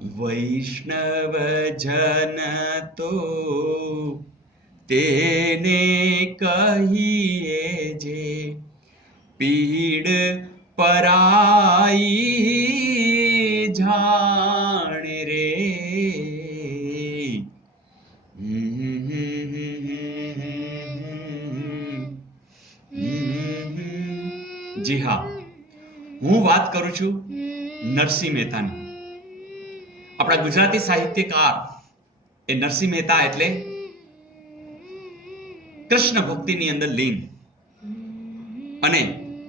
વૈષ્ણવ જન તો તેને કહીએ જે પીડ પરાઈ જાણે રે. જી હા, હું વાત કરું છું નરસિંહ મહેતાની. આપણા ગુજરાતી સાહિત્યકાર એ નરસિંહ મહેતા એટલે કૃષ્ણ ભક્તિની અંદર લીન અને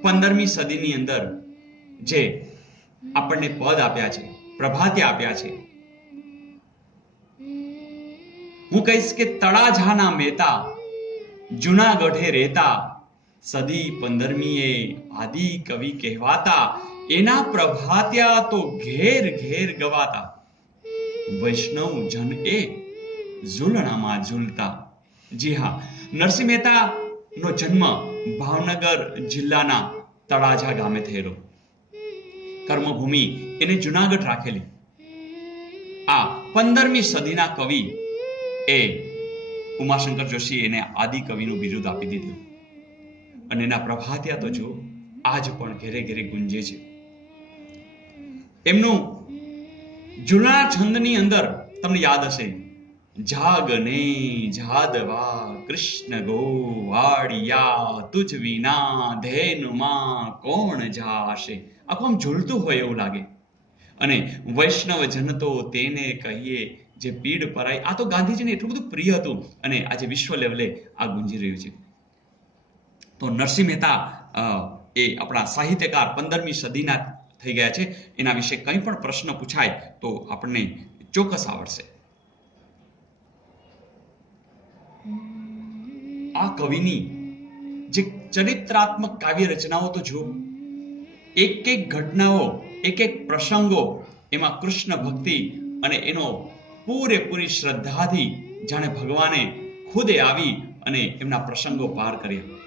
15મી સદીની અંદર જે આપણને પદ આપ્યા છે, પ્રભાત્ય આપ્યા છે. હું કહીશ કે તળાજાના મહેતા જૂનાગઢે રહેતા, સદી 15મીએ આદિ કવિ કહેવાતા, એના પ્રભાત્યા તો ઘેર ઘેર ગવાતા. વૈષ્ણવ જન એ ઝૂલણામાં ઝૂલતા. જી હા, નરસિંહ મહેતા નો જન્મ ભાવનગર જિલ્લાના તળાજા ગામે થયેલો. કર્મભૂમિ એને જુનાગઢ રાખેલી. આ 15મી સદીના કવિ એ ઉમાશંકર જોશી એને આદિ કવિનું બિરુદ આપી દીધું. અને એના પ્રભાત્યા તો જો આજ પણ ઘેરે ઘેરે ગુંજે છે. એમનું ઝૂલણા છંદની અંદર તમને યાદ હશે, જાગને જાદવા કૃષ્ણ ગોવાળિયા, તુજ વિના ધેનુમાં કોણ જાશે. આખું આમ ઝૂલતું હોય એવું લાગે. અને વૈષ્ણવ જન તો તેને કહીએ જે પીડ પરાઈ. આ તો ગાંધીજીને એટલું બધું પ્રિય હતું અને આજે વિશ્વ લેવલે આ ગુંજી રહ્યું છે. તો નરસિંહ મહેતા એ આપણા સાહિત્યકાર 15મી સદીના થઈ ગયા છે. એના વિશે કંઈ પણ પ્રશ્ન પૂછાય તો આપણને ચોક્કસ આવડશે. આ કવિની જે ચરિત્રાત્મક કાવ્ય રચનાઓ તો જુઓ, એક એક ઘટનાઓ, એક એક પ્રસંગો, એમાં કૃષ્ણ ભક્તિ અને એનો પૂરેપૂરી શ્રદ્ધાથી જાણે ભગવાને ખુદે આવી અને એમના પ્રસંગો પાર કર્યા.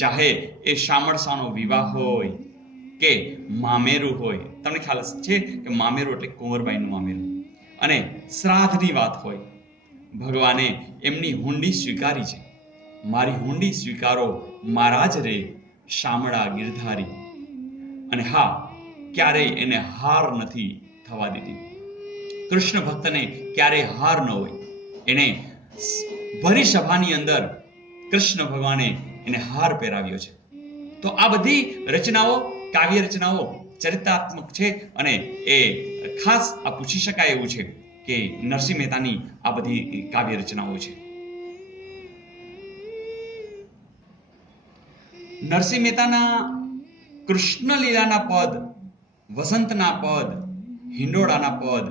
ચાહે એ શામળસાનો વિવાહ હોય કે મામેરું હોય. તમને ખ્યાલ છે કે મામેરું એટલે કુંવરબાઈનું મામેરું. અને શ્રાદ્ધની વાત હોય, ભગવાને એમની હુંડી સ્વીકારી છે. મારી હુંડી સ્વીકારો મારા જ રે શામળા ગિરધારી. અને હા, ક્યારેય એને હાર નથી થવા દીધી. કૃષ્ણ ભક્તને ક્યારેય હાર ન હોય. એને ભરી સભાની અંદર કૃષ્ણ ભગવાને એને હાર પહેરાવ્યો છે. તો આ બધી રચનાઓ, કાવ્ય રચનાઓ ચરિત્રાત્મક છે અને એ ખાસ આ પૂછી શકાય એવું છે કે નરસિંહ મહેતાની આ બધી કાવ્ય રચનાઓ છે. નરસિંહ મહેતાના કૃષ્ણ લીલાના પદ, વસંતના પદ, હિંડોળાના પદ,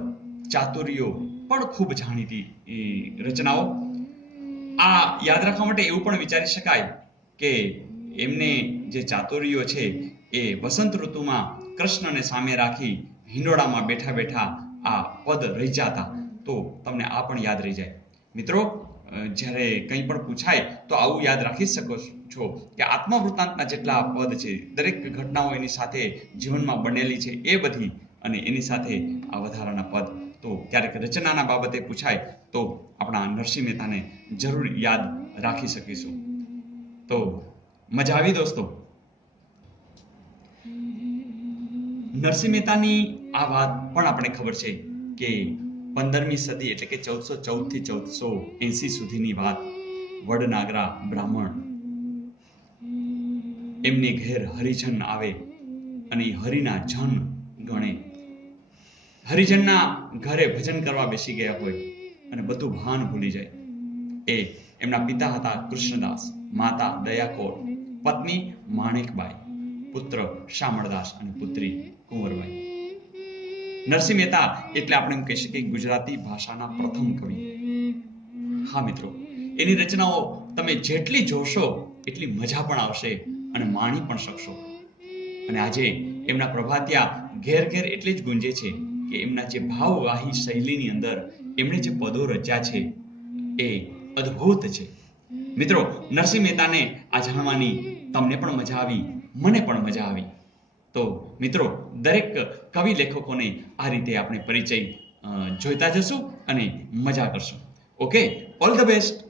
ચાતુર્યો પણ ખૂબ જાણીતી રચનાઓ. આ યાદ રાખવા માટે એવું પણ વિચારી શકાય કે એમને જે ચાતુર્યો છે એ વસંત ઋતુમાં કૃષ્ણને સામે રાખી હિંડોળામાં બેઠા બેઠા આ પદ રચાતા. તો તમને આ પણ યાદ રહી જાય. મિત્રો, જ્યારે કંઈ પણ પૂછાય તો આવું યાદ રાખી શકો છો કે આત્મવૃત્તાંતના જેટલા પદ છે, દરેક ઘટનાઓ એની સાથે જીવનમાં બનેલી છે એ બધી, અને એની સાથે આ વધારાના પદ. તો ક્યારેક રચનાના બાબતે પૂછાય તો આપણા નરસિંહ મહેતાને જરૂર યાદ રાખી શકીશું. તો મજા આવી દોસ્તો. નરસિંહ મહેતાની આ વાત પણ આપણે ખબર છે કે 15મી સદી એટલે કે 1414 થી 1480 સુધીની વાત. વડનાગરા બ્રાહ્મણ, એમની ઘેર હરિજન આવે અને હરિના જન ગણે. હરિજનના ઘરે ભજન કરવા બેસી ગયા હોય અને બધું ભાન ભૂલી જાય. એ એમના પિતા હતા કૃષ્ણદાસ, માતા દયાકોર, પત્ની માણેકબાઈ, પુત્ર શામળદાસ અને પુત્રી કુંવરબાઈ. નરસિંહ મહેતા એટલે આપણે એમ કહી શકીએ ગુજરાતી ભાષાના પ્રથમ કવિ. હા મિત્રો, એની રચનાઓ તમે જેટલી જોશો એટલી મજા પણ આવશે અને માણી પણ શકશો. અને આજે એમના પ્રભાત્યા ઘેર ઘેર એટલે જ ગુંજે છે કે એમના જે ભાવવાહી શૈલીની અંદર એમણે જે પદો રચ્યા છે એ અદ્ભુત છે. મિત્રો, નરસિંહ મહેતાને આ જાણવાની તમને પણ મજા આવી, મને પણ મજા આવી. તો મિત્રો, દરેક કવિ લેખકોને આ રીતે આપણે પરિચય જોઈતા જશું અને મજા કરશું. Okay, all the best.